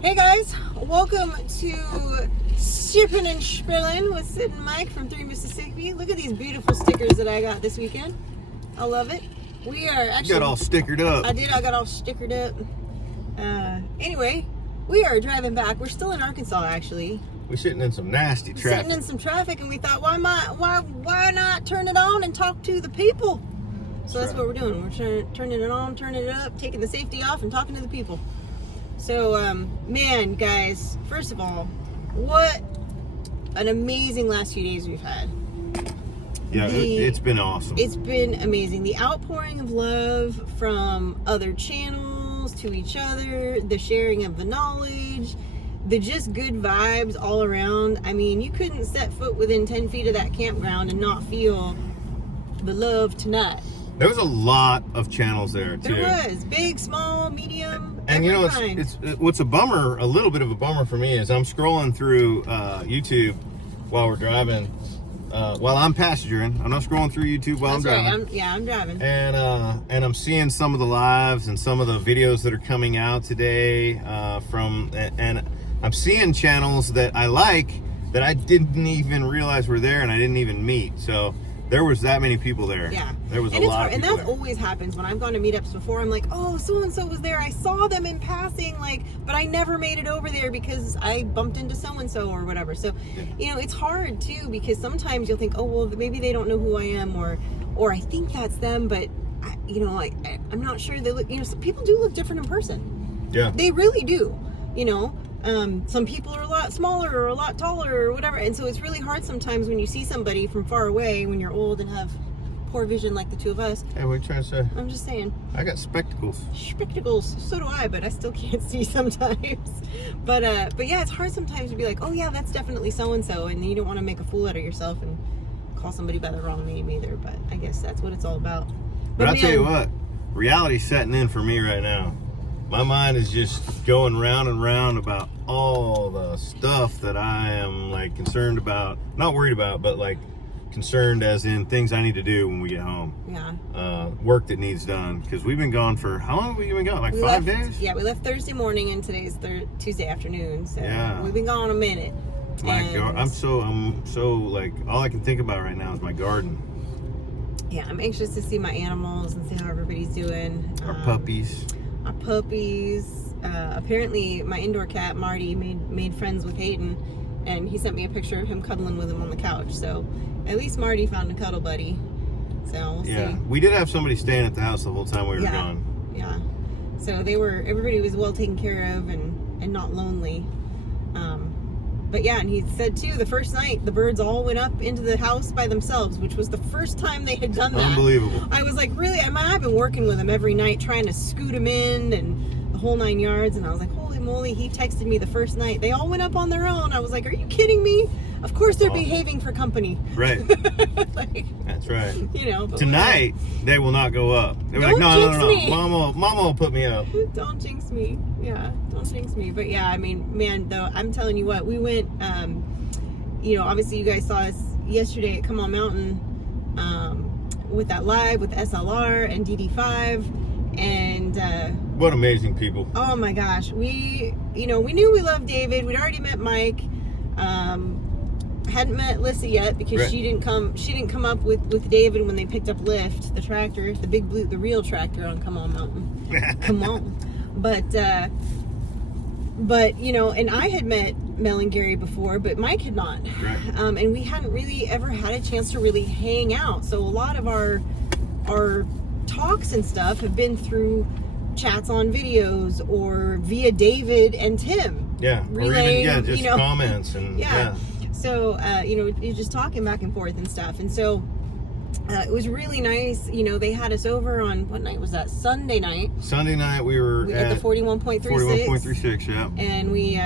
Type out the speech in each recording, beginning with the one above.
Hey guys, welcome to Shippin' and Spillin' with Sid and Mike from 3 Mississippi. Look at these beautiful stickers that I got this weekend. I love it. We are actually... You got all stickered up. I got all stickered up. Anyway, we are driving back. We're still in Arkansas, actually. We're sitting in some nasty traffic. Sitting in some traffic, and we thought, why not turn it on and talk to the people? So that's what we're doing. We're turning it on, turning it up, taking the safety off, and talking to the people. So, man, guys, first of all, what an amazing last few days we've had. Yeah, it's been awesome. It's been amazing. The outpouring of love from other channels to each other, the sharing of the knowledge, the just good vibes all around. I mean, you couldn't set foot within 10 feet of that campground and not feel the love tonight. There was a lot of channels there, too. There was. Big, small, medium, and you know, kind. it's what's a little bit of a bummer for me is I'm scrolling through YouTube while we're driving, while I'm passengering. I'm not scrolling through YouTube while I'm driving. Right. I'm driving. And I'm seeing some of the lives and some of the videos that are coming out today and I'm seeing channels that I like that I didn't even realize were there and I didn't even meet. So there was that many people there. Yeah. There was a lot of people and that always happens when I've gone to meetups before. I'm like, oh, so-and-so was there. I saw them in passing, but I never made it over there because I bumped into so-and-so or whatever. So, you know, it's hard too, because sometimes you'll think, oh, well, maybe they don't know who I am, or I think that's them, but I'm not sure they look, some people do look different in person. Yeah. They really do, some people are a lot smaller or a lot taller or whatever, and so it's really hard sometimes when you see somebody from far away when you're old and have poor vision like the two of us. Hey, what are you trying to say? I'm just saying. I got spectacles. Spectacles, so do I, but I still can't see sometimes. But yeah, it's hard sometimes to be like, oh yeah, that's definitely so-and-so, and then you don't want to make a fool out of yourself and call somebody by the wrong name either, but I guess that's what it's all about. But I'll tell you what, reality's setting in for me right now. My mind is just going round and round about all the stuff that I am concerned about, not worried about, but concerned as in things I need to do when we get home. Yeah. Work that needs done, because we've been gone for, how long have we been gone? 5 days? Yeah, we left Thursday morning and today's Tuesday afternoon, so yeah. We've been gone a minute. My God, I'm so all I can think about right now is my garden. Yeah, I'm anxious to see my animals and see how everybody's doing. Our puppies. Our puppies. Apparently, my indoor cat Marty made friends with Hayden, and he sent me a picture of him cuddling with him on the couch. So at least Marty found a cuddle buddy. So we'll see. We did have somebody staying at the house the whole time we were gone. Yeah. So everybody was well taken care of and not lonely. But yeah, and he said too, the first night the birds all went up into the house by themselves, which was the first time they had done that. Unbelievable. I was like, really? I've been working with him every night trying to scoot him in and the whole 9 yards, and I was like, holy moly, he texted me the first night. They all went up on their own. I was like, are you kidding me? Of course they're behaving for company. Right. That's right. Tonight, they will not go up. They were like, no. Mama will put me up. Don't jinx me. Yeah, don't jinx me. But yeah, I mean, man, though, I'm telling you what, we went, obviously you guys saw us yesterday at Come On Mountain with that live with SLR and DD5. And what amazing people. Oh my gosh. We knew we loved David. We'd already met Mike. Hadn't met Lissa yet because she didn't come up with David when they picked up Lyft, the tractor, the big blue, the real tractor on Come On Mountain. Come on. But and I had met Mel and Gary before, but Mike had not. Right. And we hadn't really ever had a chance to really hang out. So a lot of our talks and stuff have been through chats on videos or via David and Tim. Yeah. Relaying, or even, just comments and yeah. So, you're just talking back and forth and stuff. And so, it was really nice. They had us over on, what night was that? Sunday night. Sunday night we were at the 41.36. 41.36, yeah. And we,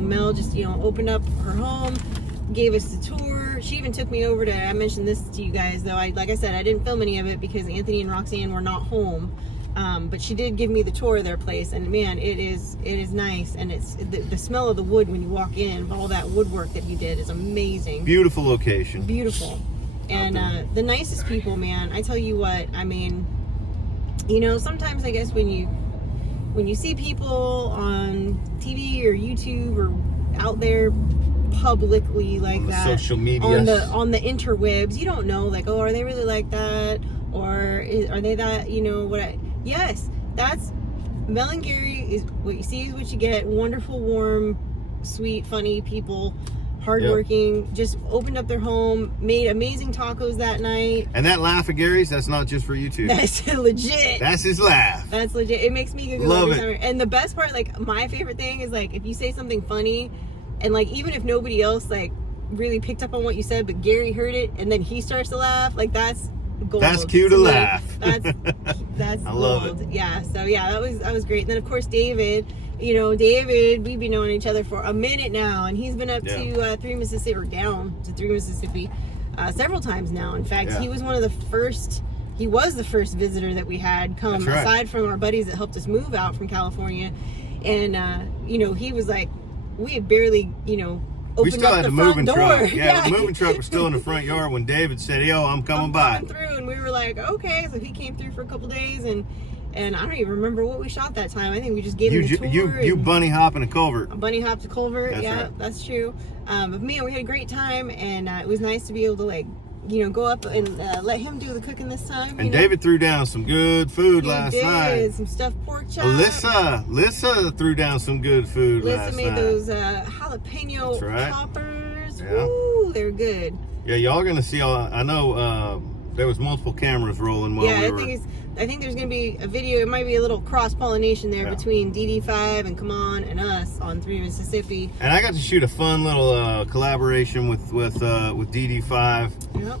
Mel just, opened up her home, gave us the tour. She even took me over to, I mentioned this to you guys, though, like I said, I didn't film any of it because Anthony and Roxanne were not home. But she did give me the tour of their place, and man, it is nice, and it's the smell of the wood when you walk in, all that woodwork that he did is amazing. Beautiful location. Beautiful. And the nicest people, man. I tell you what, I mean, sometimes I guess when you when you see people on TV or YouTube or out there publicly like on that, social media, on the interwebs, you don't know, like, oh, are they really like that, or are they that, you know what? Yes, that's Mel and Gary. Is what you see is what you get. Wonderful, warm, sweet, funny people, hardworking. Yep. Just opened up their home, made amazing tacos that night. And that laugh of Gary's, that's not just for YouTube. That's legit. That's his laugh. That's legit. It makes me giggle Love every it. time. And the best part, like, my favorite thing is, like, if you say something funny, and, like, even if nobody else, like, really picked up on what you said, but Gary heard it, and then he starts to laugh, like, that's gold. That's cue to laugh. That's I gold. love it. Yeah. So yeah, that was great. And then of course David. You know, David, we've been knowing each other for a minute now, and he's been up to 3 Mississippi, or down to 3 Mississippi, several times now. In fact, he was one of the first. He was the first visitor that we had come, aside from our buddies that helped us move out from California. And you know, he was like, we had barely, you know, we still had the moving truck. Yeah, the moving truck was still in the front yard when David said, "Yo, I'm coming by." Through, and we were like, okay. So he came through for a couple days, and I don't even remember what we shot that time. I think we just gave him a tour. You bunny hopping a culvert. A bunny hopped a culvert. That's yeah, right. That's true. But man, we had a great time, and it was nice to be able to, like, you know, go up and let him do the cooking this time. And David threw down some good food last night. Some stuffed pork chop. Alyssa threw down some good food last night. Alyssa made those jalapeno choppers. Yeah. Woo, they're good. Yeah, y'all gonna see. I know there was multiple cameras rolling while we were. I think there's going to be a video. It might be a little cross-pollination there between DD5 and Come On and us on 3 Mississippi. And I got to shoot a fun little collaboration with DD5. Yep.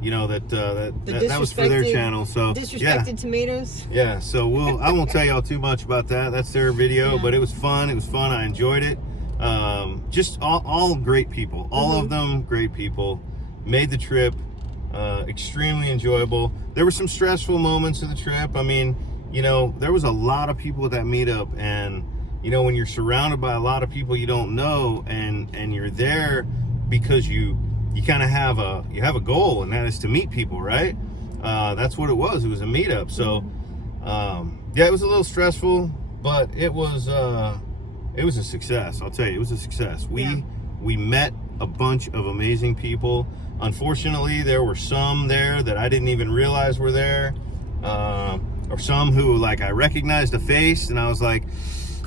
You know, that was for their channel. So disrespected tomatoes. Yeah. So I won't tell y'all too much about that. That's their video, but it was fun. I enjoyed it. Just all great people. All of them great people. Made the trip extremely enjoyable. There were some stressful moments of the trip. I mean, you know, there was a lot of people at that meetup, and you know, when you're surrounded by a lot of people you don't know, and you're there because you kind of have a goal, and that is to meet people, right? That's what it was. It was a meetup. So yeah, it was a little stressful, but it was a success. I'll tell you, it was a success. We met a bunch of amazing people. Unfortunately, there were some there that I didn't even realize were there, or some who, like, I recognized a face, and I was like,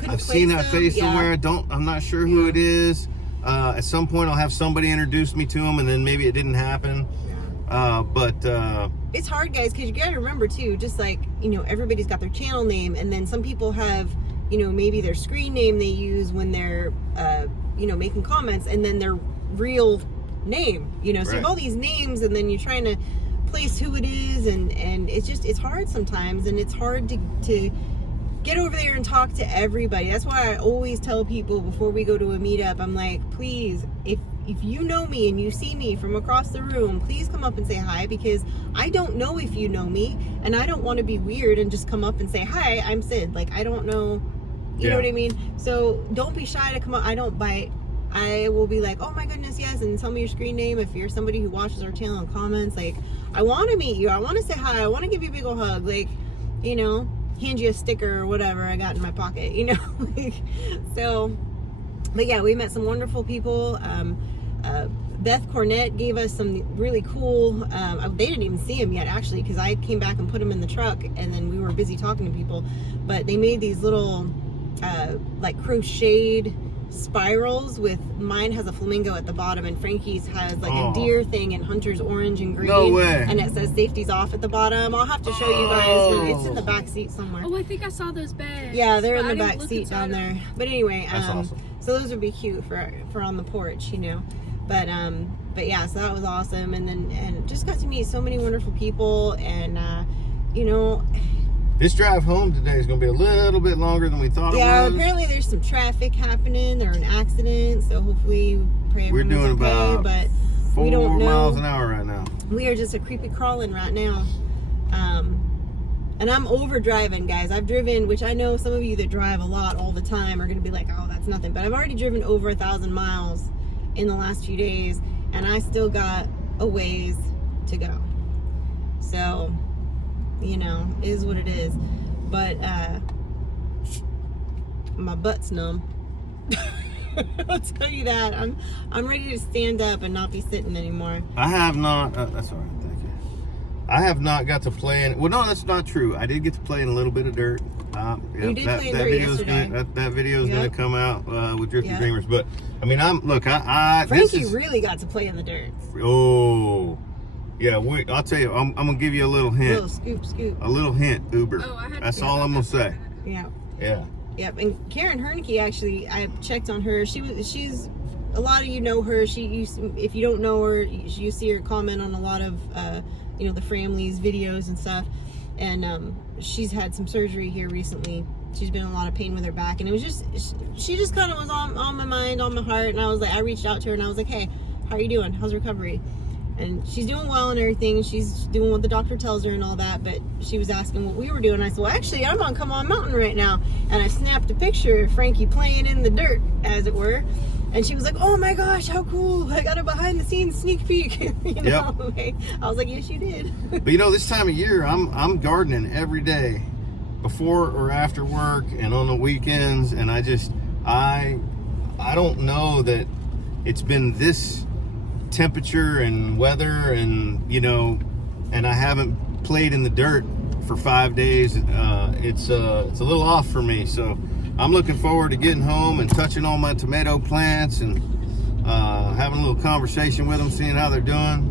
I've seen that face somewhere. I'm not sure who it is. At some point, I'll have somebody introduce me to them, and then maybe it didn't happen. But it's hard, guys, because you got to remember too. Just like, you know, everybody's got their channel name, and then some people have, you know, maybe their screen name they use when they're, you know, making comments, and then their real name, you know. So you have all these names, and then you're trying to place who it is, and it's hard sometimes, and it's hard to get over there and talk to everybody. That's why I always tell people before we go to a meetup, I'm like, please, if you know me and you see me from across the room, please come up and say hi, because I don't know if you know me, and I don't want to be weird and just come up and say, hi, I'm Sid. Like, I don't know, you know what I mean? So don't be shy to come up. I don't bite. I will be like, oh my goodness, yes, and tell me your screen name if you're somebody who watches our channel and comments. Like, I want to meet you. I want to say hi. I want to give you a big old hug. Like, you know, hand you a sticker or whatever I got in my pocket, you know. Like, so, but yeah, we met some wonderful people. Beth Cornett gave us some really cool, they didn't even see him yet, actually, because I came back and put him in the truck, and then we were busy talking to people. But they made these little, like, crocheted spirals with, mine has a flamingo at the bottom, and Frankie's has like a deer thing, and Hunter's orange and green. No way. And it says safety's off at the bottom. I'll have to show you guys. It's in the back seat somewhere. Oh, I think I saw those bags. Yeah, they're in the back seat down there. But anyway, that's awesome. So those would be cute for on the porch, you know. But yeah, so that was awesome, and just got to meet so many wonderful people, and you know, this drive home today is going to be a little bit longer than we thought it was. Yeah, apparently there's some traffic happening, or an accident, so hopefully we're doing about but 4 we don't know. miles an hour right now. We are just a creepy crawling right now. And I'm over driving, guys. I've driven, which I know some of you that drive a lot all the time are going to be like, oh, that's nothing. But I've already driven over 1,000 miles in the last few days, and I still got a ways to go. So, you know, it is what it is. But my butt's numb. I'll tell you that. I'm ready to stand up and not be sitting anymore. I have not. That's all right. Thank you. I have not got to play in. Well, no, that's not true. I did get to play in a little bit of dirt. You did play in dirt yesterday. That video is going to come out with Drifty Dreamers. But I mean, Frankie really got to play in the dirt. Oh, yeah. I'll tell you. I'm gonna give you a little hint. A little scoop. A little hint, Uber. That's all I'm gonna say. Yeah. Yeah. Yep. And Karen Herneke, actually, I checked on her. She's a lot of you know her. If you don't know her, you see her comment on a lot of the family's videos and stuff. And she's had some surgery here recently. She's been in a lot of pain with her back, and it was she just kind of was on my mind, on my heart. And I reached out to her and I was like, hey, how are you doing? How's recovery? And she's doing well and everything. She's doing what the doctor tells her and all that. But she was asking what we were doing. I said, well, actually, I'm on Come On Mountain right now. And I snapped a picture of Frankie playing in the dirt, as it were. And she was like, oh my gosh, how cool. I got a behind the scenes sneak peek. Yep. Okay. I was like, yes, you did. But this time of year, I'm gardening every day, before or after work and on the weekends. And I don't know that it's been this temperature and weather and and I haven't played in the dirt for 5 days. It's a little off for me, so I'm looking forward to getting home and touching on my tomato plants and having a little conversation with them, seeing how they're doing.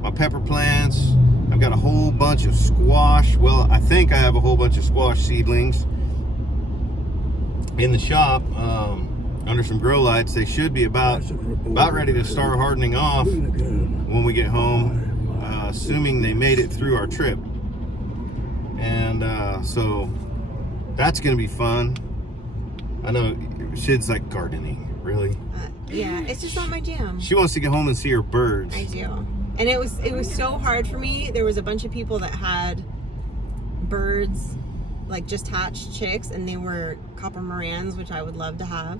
My pepper plants, I've got a whole bunch of squash. Well, I think I have a whole bunch of squash seedlings in the shop under some grow lights. They should be about ready to start hardening off when we get home, assuming they made it through our trip. And so that's gonna be fun. I know Shid's like, gardening, really? Yeah, it's just not my jam. She wants to get home and see her birds. I do. And it was so hard for me. There was a bunch of people that had birds, like just hatched chicks, and they were copper morans, which I would love to have.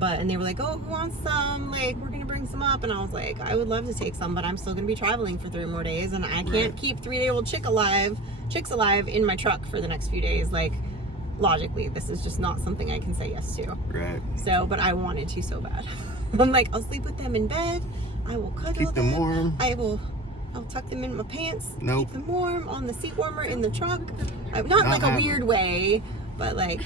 And they were like, oh, who wants some? Like, we're gonna bring some up. And I was like, I would love to take some, but I'm still gonna be traveling for 3 more days, and I can't keep 3-day-old chicks alive in my truck for the next few days. Like, logically, this is just not something I can say yes to. Right. So, but I wanted to so bad. I'm like, I'll sleep with them in bed. I will cuddle Keep them warm. I'll tuck them in my pants. Nope. Keep them warm on the seat warmer in the truck. Not like a weird way, but like,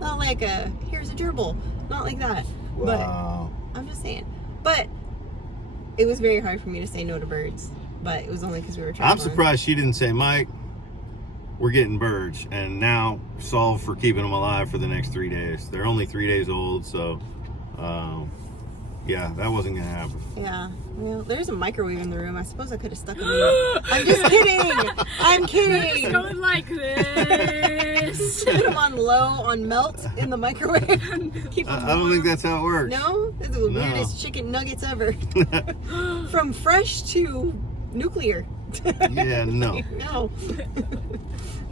not like here's a gerbil. Not like that. Wow. But I'm just saying. But it was very hard for me to say no to birds. But it was only because we were traveling. I'm surprised she didn't say, Mike, we're getting birds, and now solve for keeping them alive for the next 3 days. They're only 3 days old, so yeah, that wasn't gonna happen. Yeah, well, there's a microwave in the room. I suppose I could have stuck them in. I'm just kidding. I'm kidding. It's going like this. Put them on low on melt in the microwave. Keep them I don't warm. think that's how it works. No, this is the weirdest chicken nuggets ever. From fresh to nuclear. Yeah, no. No.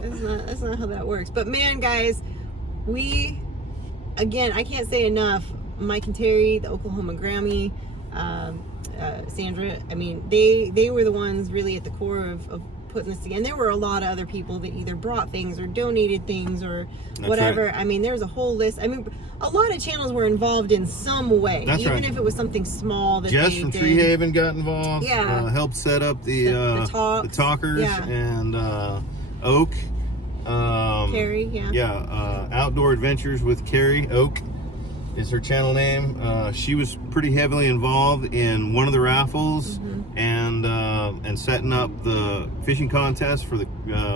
That's not how that works. But man, guys, again, I can't say enough. Mike and Terry, the Oklahoma Grammy, Sandra, I mean, they were the ones really at the core of putting this together. And there were a lot of other people that either brought things or donated things or whatever. Right. I mean, there's a whole list. I mean, a lot of channels were involved in some way, even if it was something small. That Jess from Tree Haven got involved. Yeah, helped set up the talkers, and Oak. Carrie, Outdoor Adventures with Carrie Oak is her channel name. She was pretty heavily involved in one of the raffles, and setting up the fishing contest for the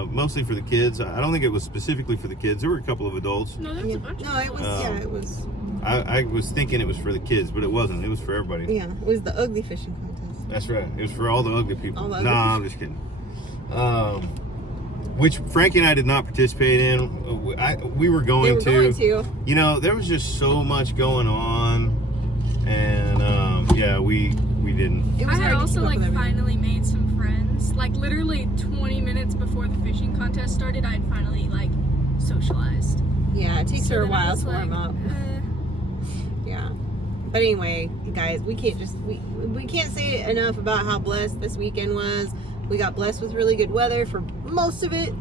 mostly for the kids. I don't think it was specifically for the kids. There were a couple of adults. No, there was a bunch. No, it was. It was. I was thinking it was for the kids, but it wasn't. It was for everybody. Yeah, it was the ugly fishing contest. That's right. It was for all the ugly people. I'm just kidding. Which Frankie and I did not participate in. We were going to. You know, there was just so much going on, and we didn't. I had also finally made some friends. Like literally 20 minutes before the fishing contest started, I had finally socialized. Yeah, it takes her a while to warm up. Yeah. But anyway, guys, we can't say enough about how blessed this weekend was. We got blessed with really good weather for most of it.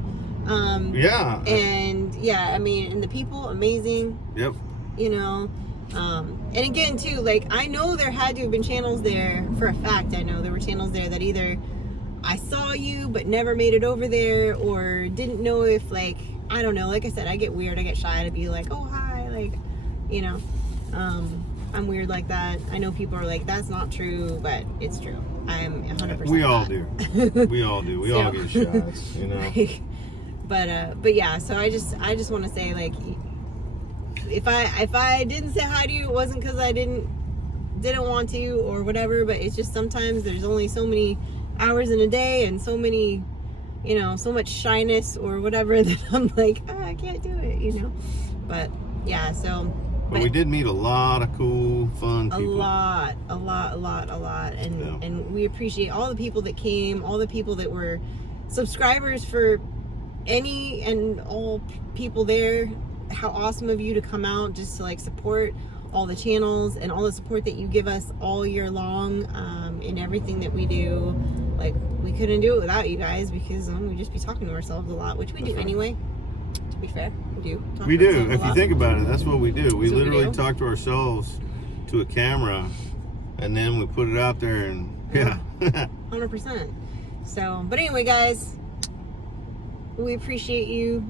Yeah. And yeah, I mean, and the people, amazing. Yep. You know, and again too, like I know there had to have been channels there for a fact. I know there were channels there that either I saw you but never made it over there, or didn't know if, like, I don't know, like I said, I get weird, I get shy to be like, oh hi, like, you know, I'm weird like that. I know people are like, that's not true, but it's true. I'm 100%. We all do. We all do. We all get shots, you know. Like, but yeah, so I just want to say, like, if I didn't say hi to you, it wasn't because I didn't want to or whatever, but it's just sometimes there's only so many hours in a day and so many, you know, so much shyness or whatever that I'm like, I can't do it, you know. But yeah, so But we did meet a lot of cool, fun people. a lot, and Yeah. and we appreciate all the people that came, all the people that were subscribers for any and all people there. How awesome of you to come out just to like support all the channels and all the support that you give us all year long, in everything that we do. Like, we couldn't do it without you guys, because we'd just be talking to ourselves a lot, which we do anyway. To be fair, we do. Talk We to do. ourselves a If you lot. think about it, that's what we do. We That's what we literally do. talk to ourselves to a camera, and then we put it out there, and yeah. 100%. So, but anyway, guys, we appreciate you.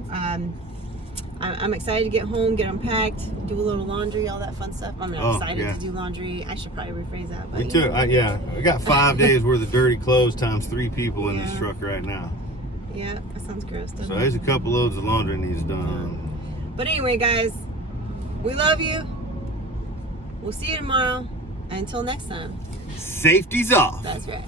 I'm excited to get home, get unpacked, do a little laundry, all that fun stuff. I'm not excited yeah. to do laundry. I should probably rephrase that. But Me too. Yeah, we got 5 days worth of dirty clothes times 3 people in this Yeah. truck right now. Yeah, that sounds gross, doesn't So it? there's a couple loads of laundry needs done. But anyway, guys, we love you. We'll see you tomorrow. Until next time. Safety's off. That's right.